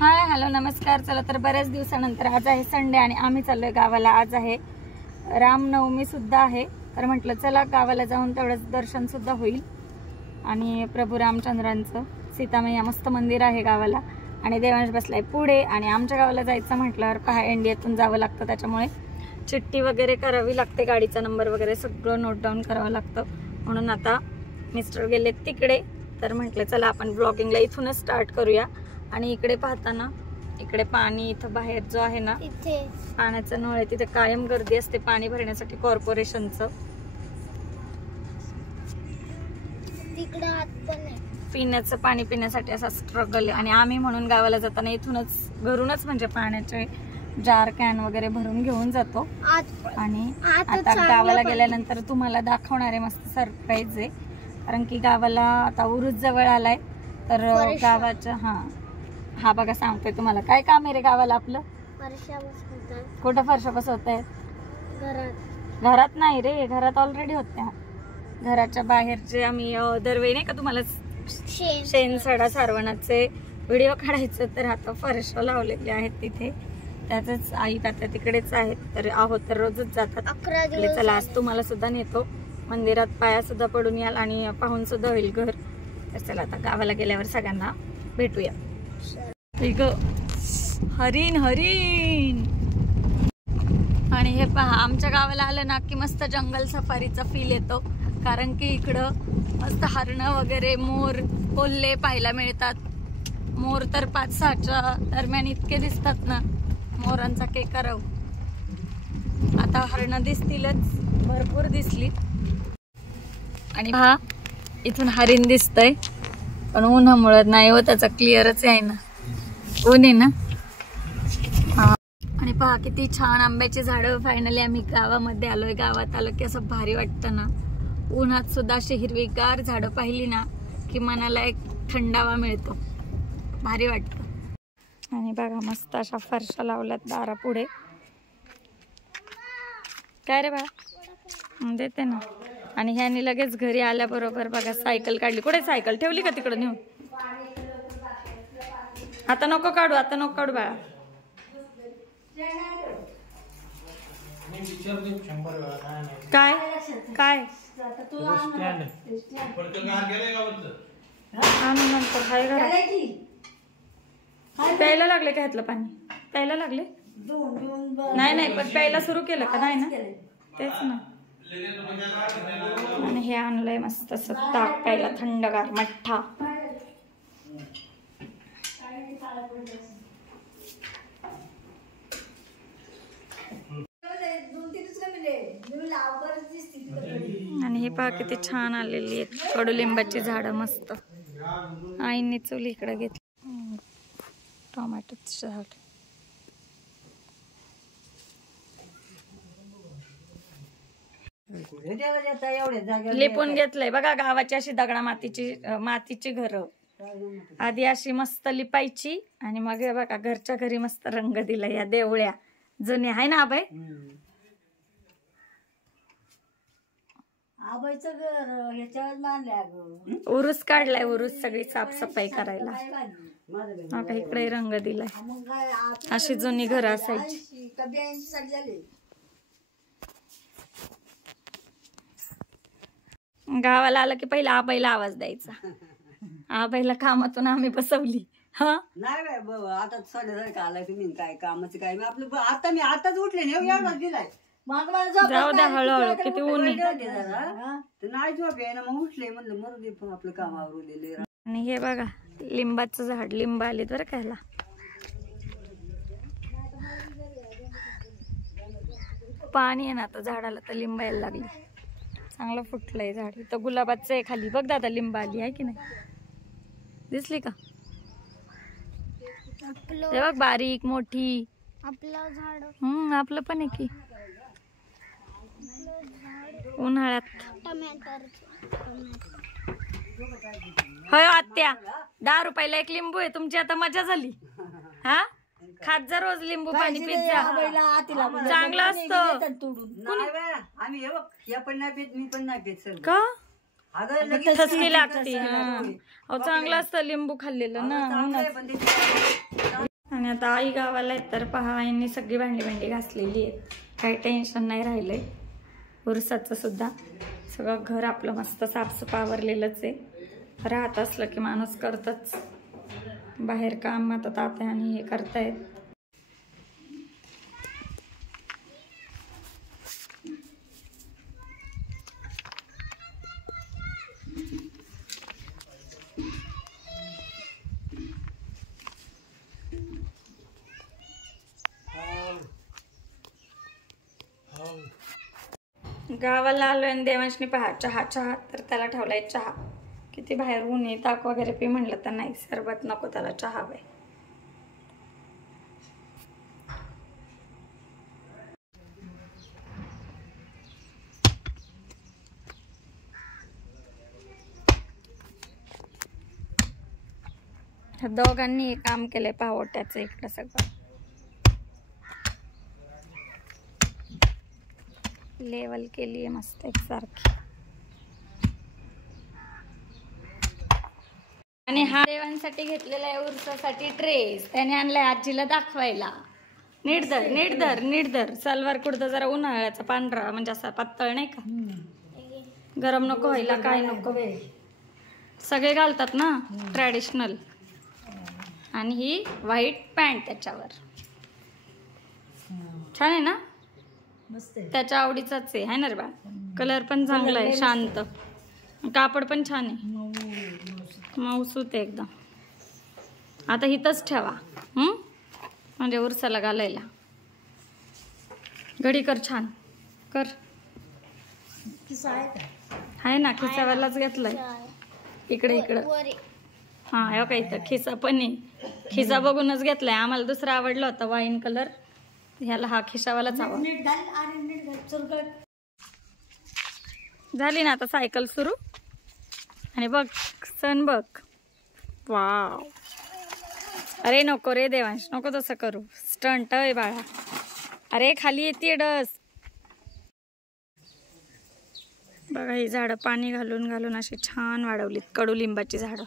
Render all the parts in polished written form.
Hi hello नमस्कार. चला तर बऱ्याच दिवसानंतर आज आहे संडे आणि आम्ही चाललोय गावाला. आज आहे रामनवमी सुद्धा आहे, तर म्हटलं चला गावाला जाऊन तेवढंच दर्शन सुद्धा होईल. आणि प्रभू रामचंद्रांचं सीतामैया मस्त मंदिर आहे गावाला. आणि देवांश बसलाय पुढे. आणि आमच्या गावाला जायचं म्हटल्यावर पहा इंडियातून जावं लागतं, त्याच्यामुळे चिठ्ठी वगैरे करावी लागते, गाडीचा नंबर वगैरे सगळं नोट डाऊन करावं लागतं. म्हणून आता मिस्टर गेले तिकडे, तर म्हटलं चला आपण ब्लॉगिंगला इथूनच स्टार्ट करूया. आणि इकडे पाहताना इकडे पाणी, इथं बाहेर जो आहे ना इथे पाण्याचा नळ आहे, तिथे कायम गर्दी असते पाणी भरण्यासाठी कॉर्पोरेशनचं. तिकडे आत पण आहे पिण्याचं पाणी पिण्यासाठी असा स्ट्रगल आहे. आणि आम्ही म्हणून गावाला जाताना इथूनच घरूनच म्हणजे पाण्याचे जार कॅन वगैरे भरून घेऊन जातो. आणि आता गावाला गेल्यानंतर तुम्हाला दाखवणार आहे मस्त सरप्राईज आहे, कारण की गावाला आता उरूस जवळ आलाय. तर गावाच्या हा बघा सांगतोय तुम्हाला काय काम आहे रे गावाला आपलं. कुठं फरशा बसवत आहे? घरात नाही रे, घरात ऑलरेडी होत्या. घराच्या बाहेरचे आम्ही दरवेळी नाही का तुम्हाला शेण सडा सारवणाचे व्हिडिओ काढायचं, तर आता फरशा लावलेले आहेत तिथे. त्यातच आई आता तिकडेच आहेत, तर आहोत तर रोजच जातात. चला आज तुम्हाला सुद्धा नेतो मंदिरात, पाया सुद्धा पडून याल आणि पाहून सुद्धा होईल घर. तर चला आता गावाला गेल्यावर सगळ्यांना भेटूया. हरिण हरिण. आणि हे पहा आमच्या गावाला आलं ना की मस्त जंगल सफारीचा फील येतो, कारण की इकडं मस्त हरणं वगैरे, मोर, कोल्हे पाहायला मिळतात. मोर तर 5-6च्या दरम्यान इतके दिसतात ना, मोरांचा केकारव. आता हरणं दिसतीलच, भरपूर दिसली. आणि पहा इथून हरिण दिसतंय, पण उन्हामुळे नाही हो, त्याचा क्लिअरच आहे ना, ऊन आहे ना. आणि पहा किती छान आंब्याची झाडं. फायनली आम्ही गावामध्ये आलोय. गावात आलं की असं भारी वाटतं ना. उन्हात सुद्धा अशी हिरवीगार झाडं पाहिली ना की मनाला एक थंडावा मिळतो, भारी वाटतं. आणि बघा मस्त अशा फरशा लावल्यात दारापुढे. काय रे बाळा देते ना. आणि ह्यानी लगेच घरी आल्याबरोबर बघा सायकल काढली. कुठे सायकल ठेवली का तिकडं नेऊन? आता नको काढू, आता नको काढू बाळा. काय काय नंतर हाय घरात. प्यायला लागले का ह्यातलं पाणी? प्यायला लागले नाही पण प्यायला सुरू केलं का? नाही ना, तेच ना. आणि हे आणलंय मस्त असं ताक प्यायला, थंडगार मठ्ठा. आणि हे पहा किती छान आलेली आहेत कडुलिंबाची झाडं मस्त. आईने चुली इकडे घेतली. टोमॅटोचं झाड. लिपून घेतलंय बघा. गावाची अशी दगडा मातीची घरं आधी अशी मस्त लिपायची, आणि मग हे बघा घरच्या घरी मस्त रंग दिला. या देवळ्या जुन्या आहे ना आबाई. आबाईचं घर ह्याच्यावर मानलंय. उरूस काढलाय, उरूस सगळी साफसफाई करायला. इकडे रंग दिलाय. अशी जुनी घरं असायची. गावाला आलं की पहिला आबाईला आवाज द्यायचा. आबाईला कामातून आम्ही बसवली. नाही बाबा आता साडेसारखा आलाय तुम्ही. काय कामाचं काय आपलं आता मी आताच उठले नाही, एवढा दिलाय. जाऊ द्या हळूहळू, किती ऊन आहे. नाही झोप आहे ना, मग उठले म्हणलं मरू दे आपलं काम आवरलेले. आणि हे बघा लिंबाचं झाड, लिंब आले बरं खायला. पाणी आहे ना आता झाडाला, तर लिंब यायला लागली. चांगलं फुटलंय झाड. इथं गुलाबाचं आहे खाली बघ दादा, लिंब आली आहे की नाही, दिसली का? ते बघ बारीक मोठी. आपलं झाड आपलं पण आहे की उन्हाळ्यात. होय आत्या, 10 रुपयाला एक लिंबू आहे. तुमची आता मजा झाली. हा खात जा रोज लिंबू पाणी पित जा, चांगलं असतं. आम्ही या पण नाही पेत, मी पण नाही पेत सर. का ठसकी लागते. चांगलं असतं लिंबू खाल्लेलं ना. आणि आता आई गावाला आहेत तर पहा आईंनी सगळी भांडी घासलेली आहेत, काही टेन्शन नाही राहिलंय. उरसाचं सुद्धा सगळं घर आपलं मस्त साफसफ आवरलेलंच आहे. राहत असलं की माणूस करतच. बाहेर काम आता तात्या आणि हे करतायत. गावाला आलोय आणि देवांशनी पहा चहा तर त्याला ठेवलाय चहा. किती बाहेर ऊन आहे, ताक वगैरे पी म्हणलं तर नाही, सरबत नको त्याला, चहा हवाय. दोघांनी काम केलंय पावट्याचं इकडं सगळं. लेवल केली आहे मस्त एकसारखी. आणि हा देवांसाठी घेतलेला आहे उरसासाठी ड्रेस, त्याने आणलाय आजीला दाखवायला. नीट धर. सलवार कुर्ता जरा उन्हाळ्याचा पांढरा म्हणजे असा पातळ नाही का, गरम नको व्हायला, काय नको. सगळे घालतात ना ट्रॅडिशनल. आणि ही व्हाईट पॅन्ट त्याच्यावर, छान आहे ना, त्याच्या आवडीचाच आहे ना रे बा. कलर पण चांगला आहे, शांत, कापड पण छान आहे, मऊसूत आहे एकदम. आता हिथंच ठेवा म्हणजे उरसाला घालायला. घडी कर, छान कर. आहे ना, खिसावालाच घेतलाय. इकडे हा हे का इथं खिसा पण आहे. खिसा बघूनच घेतलाय, आम्हाला दुसरा आवडला होता वाईन कलर, ह्याला हा खिशावालाच हवा. झाली ना आता सायकल सुरू. आणि बघ सण बघ, वाव. अरे नको रे देवांश, नको तसं करू, स्टंट आहे बाळा. अरे खाली येते डस. बघा ही झाडं पाणी घालून घालून अशी छान वाढवलीत. कडुलिंबाची झाडं,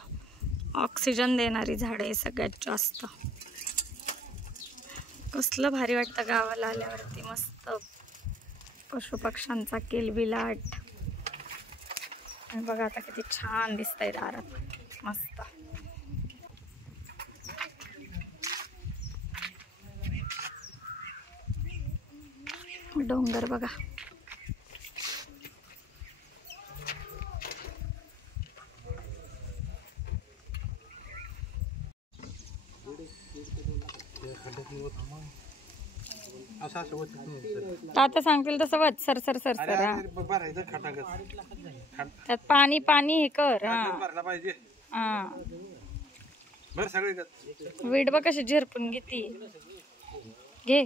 ऑक्सिजन देणारी झाडं आहे सगळ्यात जास्त. कसलं भारी वाटतं गावाला आल्यावरती. मस्त पशुपक्ष्यांचा किलबिलाट. आणि बघा आता किती छान दिसतंय दारात, मस्त. डोंगर बघा. आता सांगतील तसं वत सर सर सर सर. त्यात पाणी पाणी हे कर. हा वीट बघ कशी झिरपून घेते. घे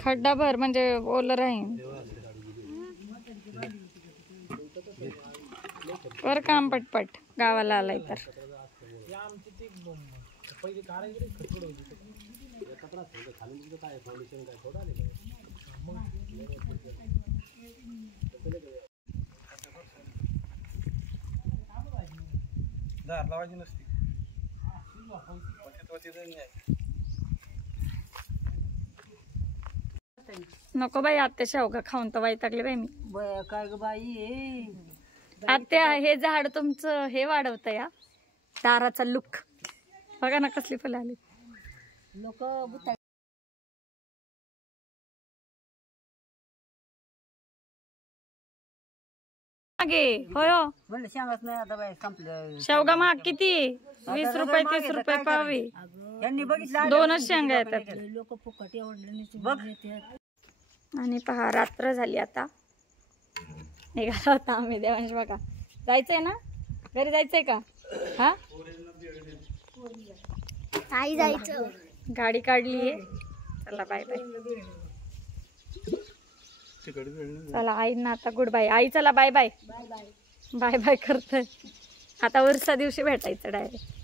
खड्डा भर म्हणजे ओलं राहील. कर काम पटपट, गावाला आलाय तर. नको बाई आत्या, शेवगा खाऊन तर वैतागले बाई मी. काय ग बाई, आत्या हे झाड तुमचं हे वाढवतं या दाराचा लुक. बघा ना कसली फुलं आली. लोक होय शेंगाच नाही आता बाई, संपलं. शेवगा महाग किती, 20 रुपये 30 रुपये पावी. यांनी बघितलं 2च शेंगा येतात. लोक फुकट एवढले बघ. आणि पहा रात्र झाली आता. निघाला होता आम्ही देवांश. बघा जायचंय ना घरी, जायचंय का? हा आई जायचं. गाडी काढलीये. चला बाय बाय. चला आईंना आता गुड बाय. आई चला बाय बाय. बाय बाय करतोय आता. उरसा दिवशी भेटायचं डायरेक्ट.